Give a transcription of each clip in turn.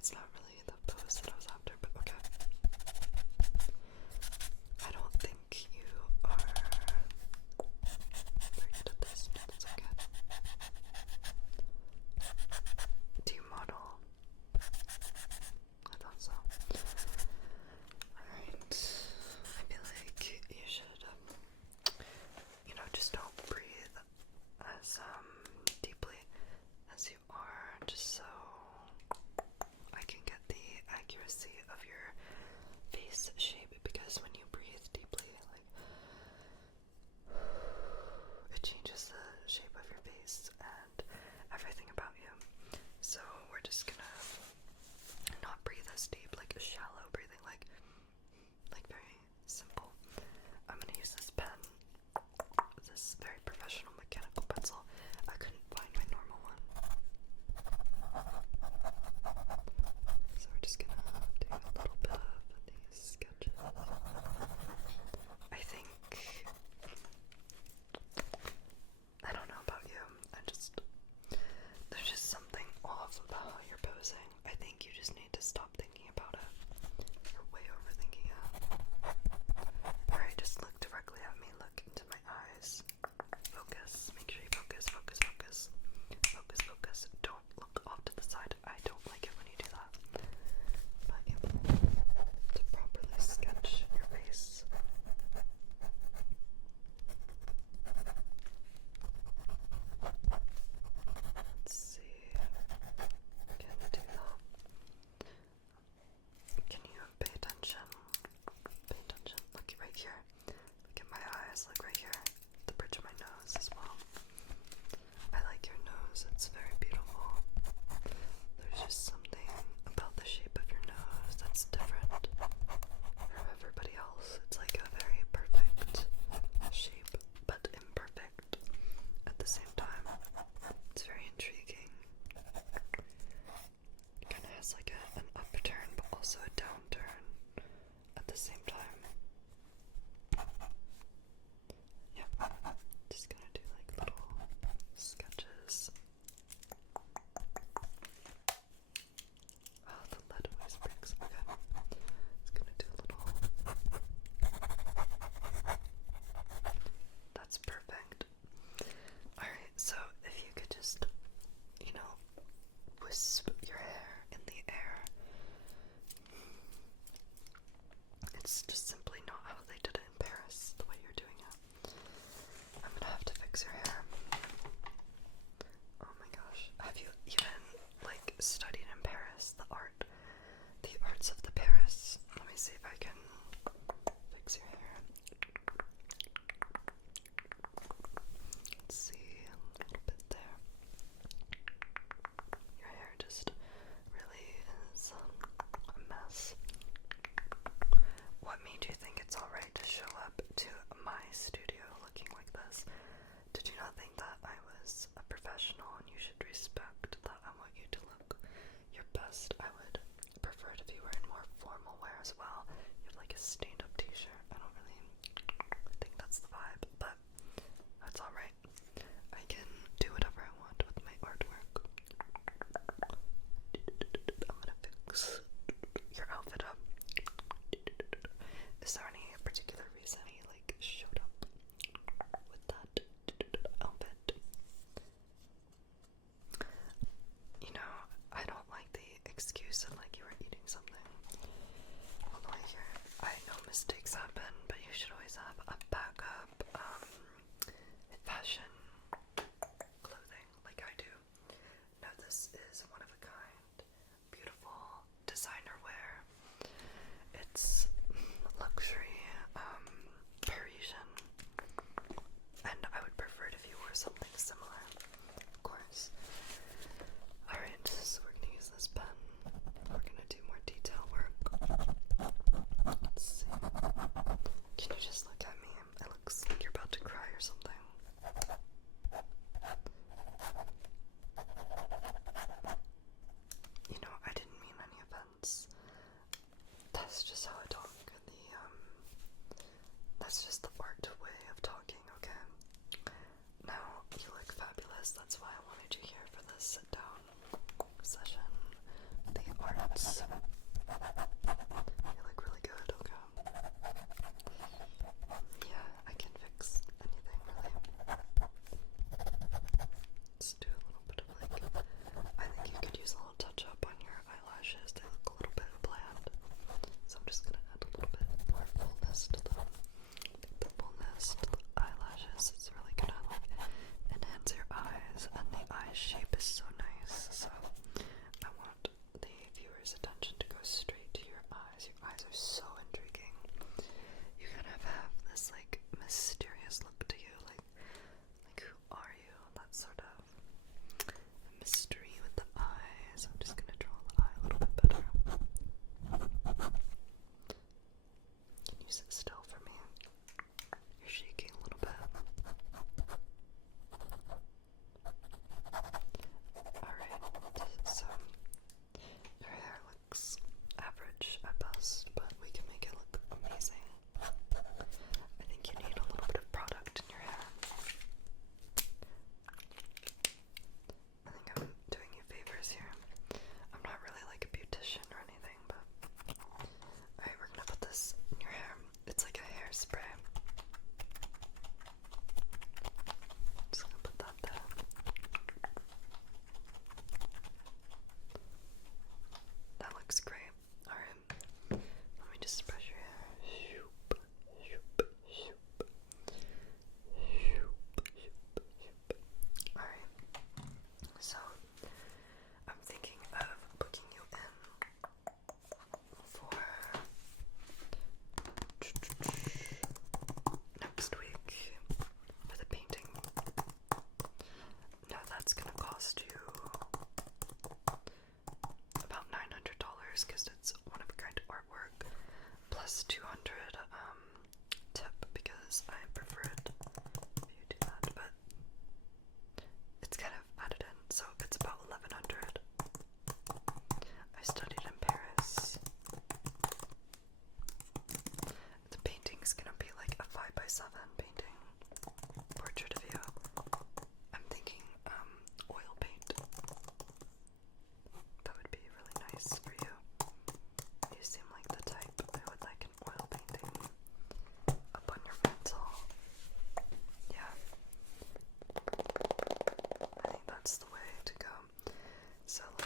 that's not really the pose that I was after, but okay. I don't think you are very good at this, but it's okay. Do you model? I thought so. Alright. I feel like you should, just don't breathe as deeply as you are, just so I can get the accuracy of your face shape, because when you breathe deeply, it changes the shape of your face and everything about you. So we're just gonna not breathe as deep, like a shallow breathing, like very simple. I'm gonna use this pen, this very professional mechanical pencil. I couldn't find my normal one, so we're just gonna do a little bit of these sketches. I don't know about you, there's just something off about how you're posing. I think you just need to stop thinking about it. You're way overthinking it. Alright, just look directly at me, look into my eyes. Focus, make sure you focus, focus, focus. Focus, focus. Don't look off to the side. I don't like it when you do that. But you have to properly sketch your face. Let's see. Can you do that? Can you pay attention? Pay attention. Look right here. Look at my eyes. Look right here. The bridge of my nose as well. I like your nose. It's very beautiful. There's just something about the shape of your nose that's different from everybody else. It's like a very perfect shape, but imperfect at the same time. It's very intriguing. It kind of has like an upturn, but also a downturn at the same time. Yep. Just gonna do like little sketches. Oh, the lead always breaks. Okay. Just gonna do a little. That's perfect. Alright, so if you could just, wisp your hair in the air. It's just simply not how they did it in Paris, the way you're doing it. I'm gonna have to fix your hair. Oh my gosh. Have you even, studied in Paris, the arts of the Paris? Let me see if I can fix your hair. Let's see, a little bit there. Your hair just really is a mess. What made you think it's alright to show up to my studio looking like this? Did you not think that I was a professional and you should respect that I want you to look your best? I would prefer it if you were in more formal wear as well. You have like a stand-up t-shirt. I don't really think that's the vibe, but that's alright. I can do whatever I want with my artwork. I'm gonna fix your outfit up. Is there any particular reason you showed up with that outfit? I don't like the excuse of you were eating something all the way here. I know mistakes happen, but you should always have a backup fashion clothing like I do. Now this is one of a kind, beautiful designer wear. It's luxury, Parisian, and I would prefer it if you wore something similar, of course. Alright, so we're gonna use this pen. We're gonna do more detail work. Let's see.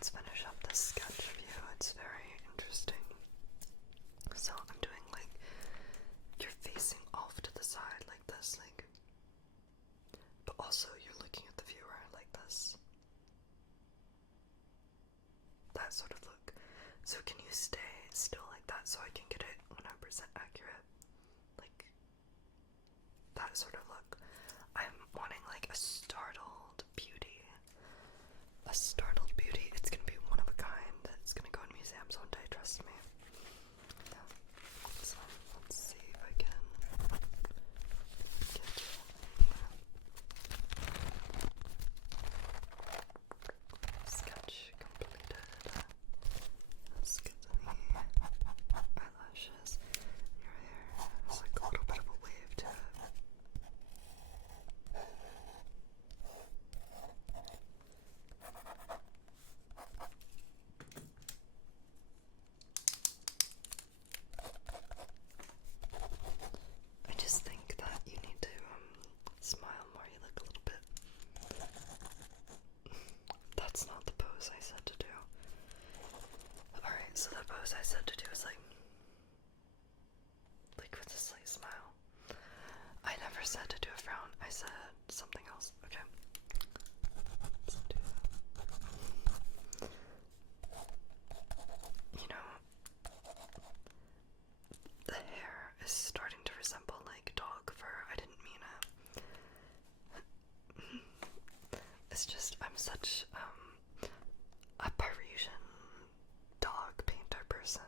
let's finish up this sketch of you. It's very interesting. So I'm doing like, you're facing off to the side like this, like, but also you're looking at the viewer like this. That sort of look. So can you stay still like that so I can get it 100% accurate? Like, that sort of look. I'm wanting like a startled beauty. A startled beauty. It's gonna be one of a kind. It's gonna go in museums one day, trust me. Yeah. So let's see if I can get a sketch completed. Let's get the eyelashes. Your hair has like a little bit of a wave to it. I just think that you need to smile more. You look a little bit. That's not the pose I said to do. Alright, so the pose I said to do is like with a slight smile. I never said to do a frown. I said something else. Okay. Let's do that. You know, the hair is starting to resemble like dog fur. I didn't mean it. It's just, I'm such a Parisian dog painter person.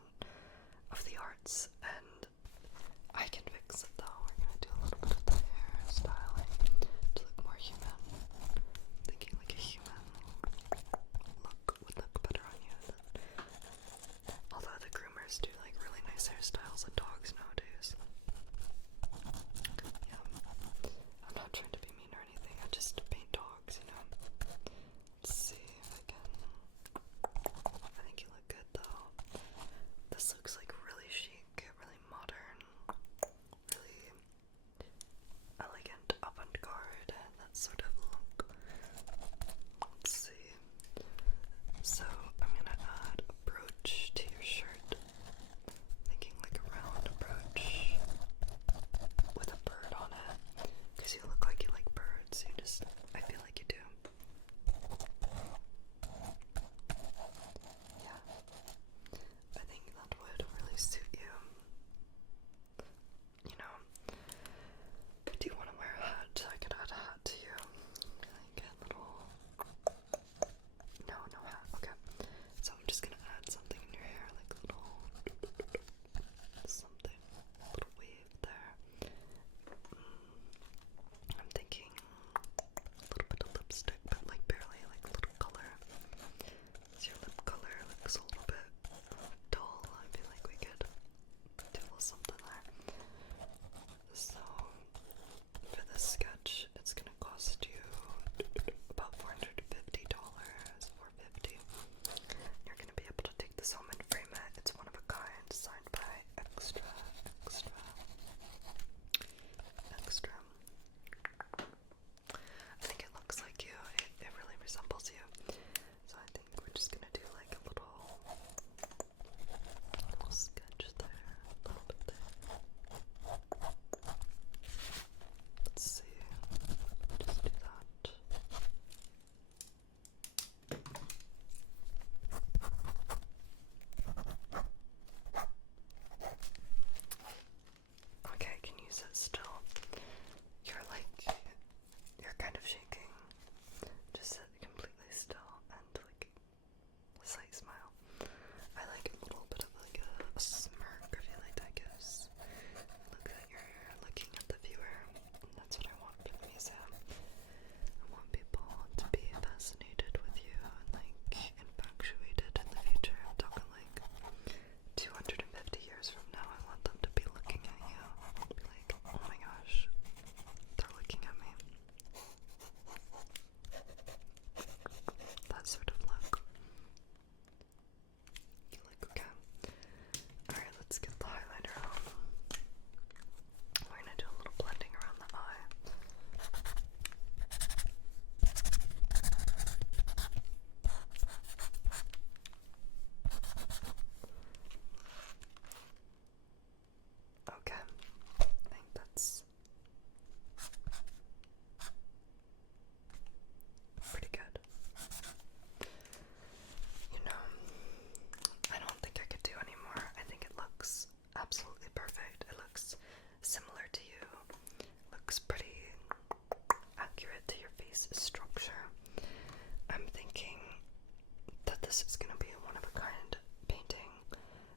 this is gonna be a one-of-a-kind painting.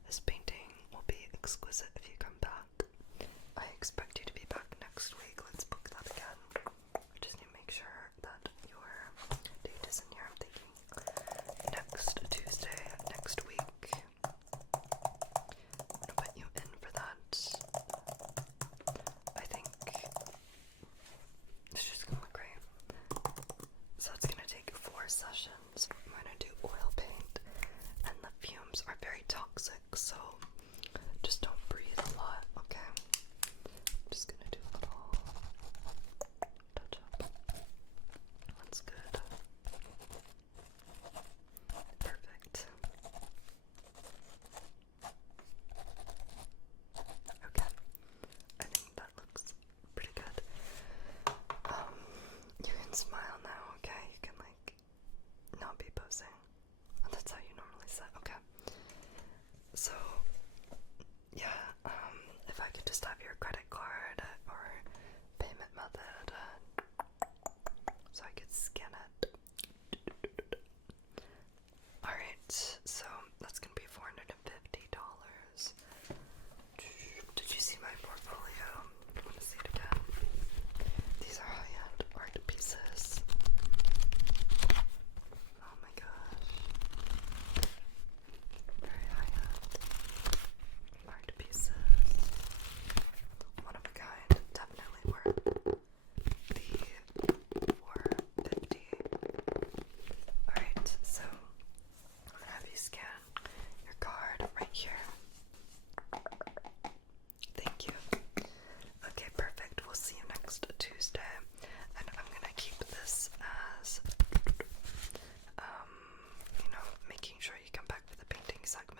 This painting will be exquisite if you come back. I expect you to be back next week. Let's book that again. I just need to make sure that your date is in here. I'm thinking next Tuesday, next week. I'm gonna put you in for that. I think it's just gonna look great. So it's gonna take 4 sessions. I'm gonna do oil paint, and the fumes are very toxic, so just don't breathe a lot, okay? I'm just gonna do a little touch up. That's good. Perfect. Okay. I think that looks pretty good. You can smile now, okay? You can like not be posing. Oh, that's how you normally sit. Okay. So yeah, if I could just have your credit card or payment method, so I could scan it. Alright, so that's gonna be $450. Did you see my portfolio? I want to see it again. These are high-end art pieces. Oh my gosh. Very high-end art pieces. One of a kind. Definitely worth the $450. Alright, so I'm gonna have you scan your card right here. Thank you. Okay, perfect. We'll see you next Tuesday. And I'm gonna keep this as, making sure you come back for the painting segment.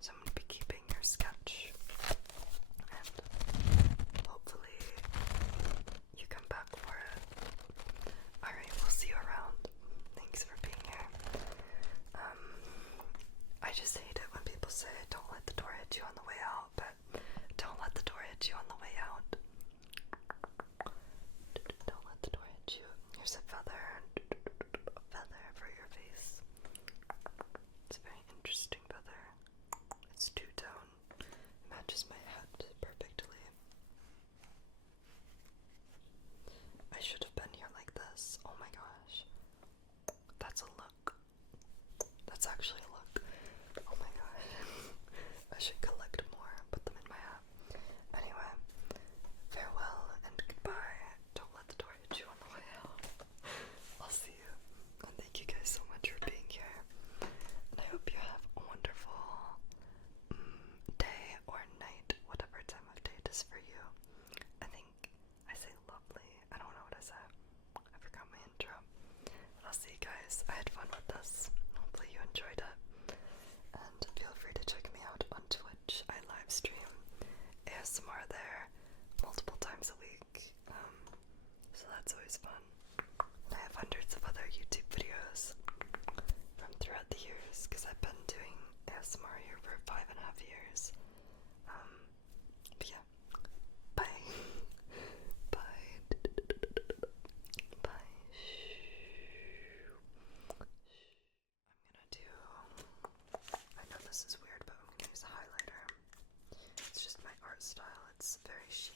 So I'm gonna be keeping your sketch. And hopefully you come back for it. Alright, we'll see you around. Thanks for being here. I just hate it when people say don't let the door hit you on the way out, but don't let the door hit you on the way out. Don't let the door hit you. Here's a feather. A feather for your face. It's a very interesting feather. It's two-tone. Matches my head perfectly. I should have been here like this. Oh my gosh. That's a look. That's actually a look. Oh my gosh. I should collect more, put them in my hat. Anyway, farewell and goodbye. Don't let the door hit you on the way out. I'll see you. And thank you guys so much for being here. And I hope you have a wonderful day or night, whatever time of day it is for you. I think I say lovely. I don't know what I said. I forgot my intro. I'll see you guys. I had fun with this. Hopefully you enjoyed it. And feel free to check me out on Twitch. I live stream ASMR there multiple times a week. So that's always fun. And I have hundreds of other YouTube videos from throughout the years because I've been doing ASMR here for 5.5 years. But yeah. Bye. Bye. Bye. I know this is weird, but I'm gonna use a highlighter. It's just my art style. It's very chic.